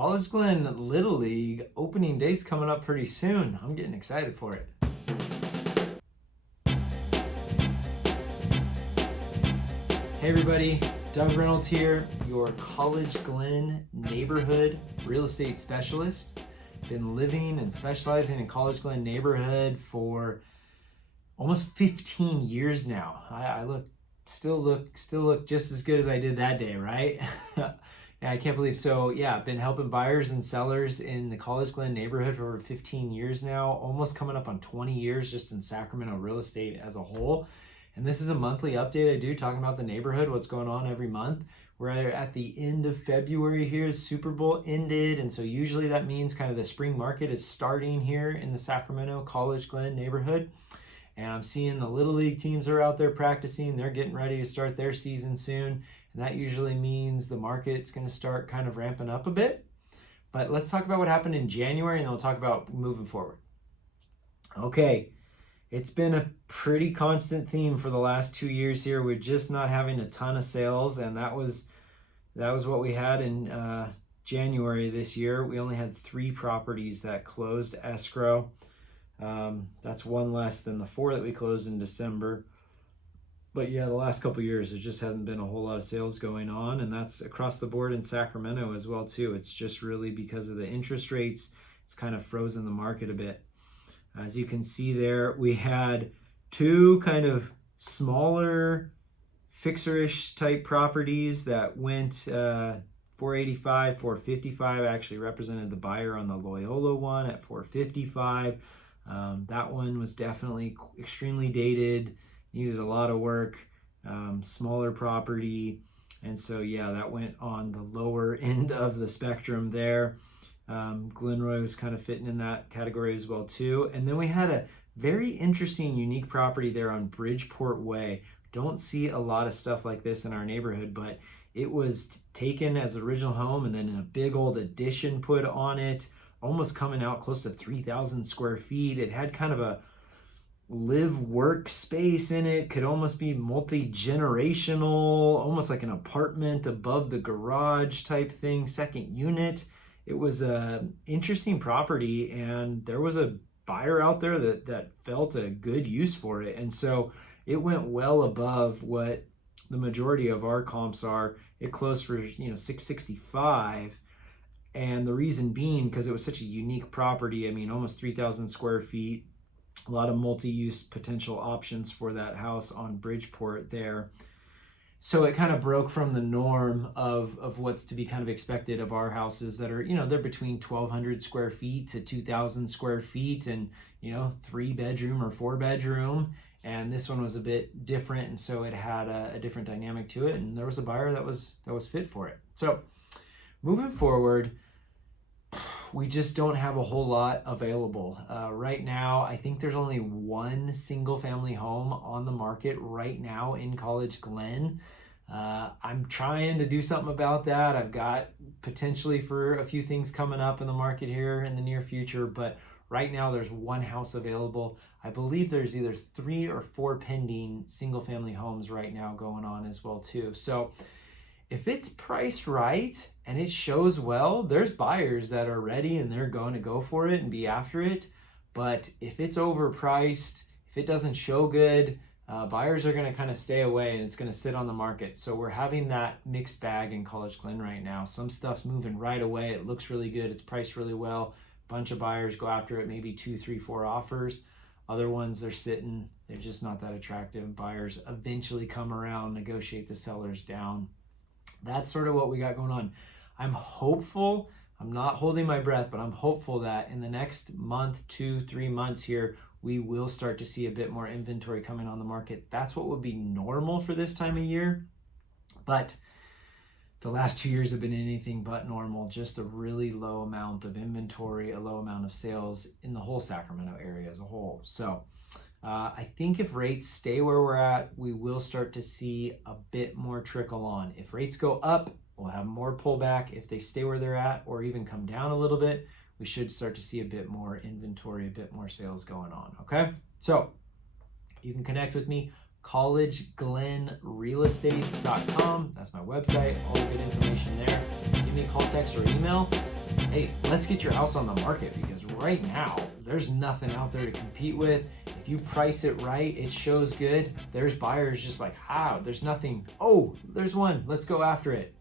College-Glen Little League opening day's coming up pretty soon. I'm getting excited for it. Hey everybody, Doug Reynolds here, your College-Glen neighborhood real estate specialist. Been living and specializing in College-Glen neighborhood for almost 15 years now. I still look just as good as I did that day, right? And I can't believe. So yeah, I've been helping buyers and sellers in the College-Glen neighborhood for over 15 years now, almost coming up on 20 years just in Sacramento real estate as a whole. And this is a monthly update I do talking about the neighborhood, what's going on every month. We're at the end of February here, Super Bowl ended, and so usually that means kind of the spring market is starting here in the Sacramento College-Glen neighborhood. And I'm seeing the Little League teams are out there practicing. They're getting ready to start their season soon. And that usually means the market's going to start kind of ramping up a bit. But let's talk about what happened in January, and then we'll talk about moving forward. Okay, it's been a pretty constant theme for the last 2 years here. We're just not having a ton of sales, and that was what we had in January this year. We only had 3 properties that closed escrow. That's one less than the 4 that we closed in December. But yeah, the last couple of years, there just hasn't been a whole lot of sales going on, and that's across the board in Sacramento as well too. It's just really because of the interest rates, it's kind of frozen the market a bit. As you can see there, we had 2 kind of smaller fixer-ish type properties that went 485, 455. Actually represented the buyer on the Loyola one at 455. That one was definitely extremely dated, needed a lot of work, smaller property. And so, yeah, that went on the lower end of the spectrum there. Glenroy was kind of fitting in that category as well too. And then we had a very interesting, unique property there on Bridgeport Way. Don't see a lot of stuff like this in our neighborhood, but it was taken as original home and then a big old addition put on it, almost coming out close to 3,000 square feet. It had kind of a live work space in it, could almost be multi-generational, almost like an apartment above the garage type thing, second unit. It was a interesting property, and there was a buyer out there that felt a good use for it. And so it went well above what the majority of our comps are. It closed for $665. And the reason being because it was such a unique property. I mean, almost 3,000 square feet, a lot of multi-use potential options for that house on Bridgeport there. So it kind of broke from the norm of what's to be kind of expected of our houses that are, they're between 1,200 square feet to 2,000 square feet and, 3-bedroom or 4-bedroom. And this one was a bit different. And so it had a different dynamic to it. And there was a buyer that was fit for it. So moving forward, we just don't have a whole lot available. Right now, I think there's only 1 single family home on the market right now in College-Glen. I'm trying to do something about that. I've got potentially for a few things coming up in the market here in the near future, but right now there's 1 house available. I believe there's either 3 or 4 pending single family homes right now going on as well too. So if it's priced right and it shows well, there's buyers that are ready and they're going to go for it and be after it. But if it's overpriced, if it doesn't show good, buyers are going to kind of stay away and it's going to sit on the market. So we're having that mixed bag in College-Glen right now. Some stuff's moving right away. It looks really good. It's priced really well. Bunch of buyers go after it, maybe 2, 3, 4 offers. Other ones, they're sitting. They're just not that attractive. Buyers eventually come around, negotiate the sellers down. That's sort of what we got going on. I'm hopeful, I'm not holding my breath, but I'm hopeful that in the next month, 2, 3 months here, we will start to see a bit more inventory coming on the market. That's what would be normal for this time of year. But the last 2 years have been anything but normal, just a really low amount of inventory, a low amount of sales in the whole Sacramento area as a whole. So I think if rates stay where we're at, we will start to see a bit more trickle on. If rates go up, we'll have more pullback. If they stay where they're at or even come down a little bit, we should start to see a bit more inventory, a bit more sales going on, okay? So you can connect with me, collegeglenrealestate.com. That's my website, all the good information there. Give me a call, text, or email. hey, let's get your house on the market, because right now there's nothing out there to compete with. If you price it right, it shows good. There's buyers just like, there's nothing. Oh, there's one. Let's go after it.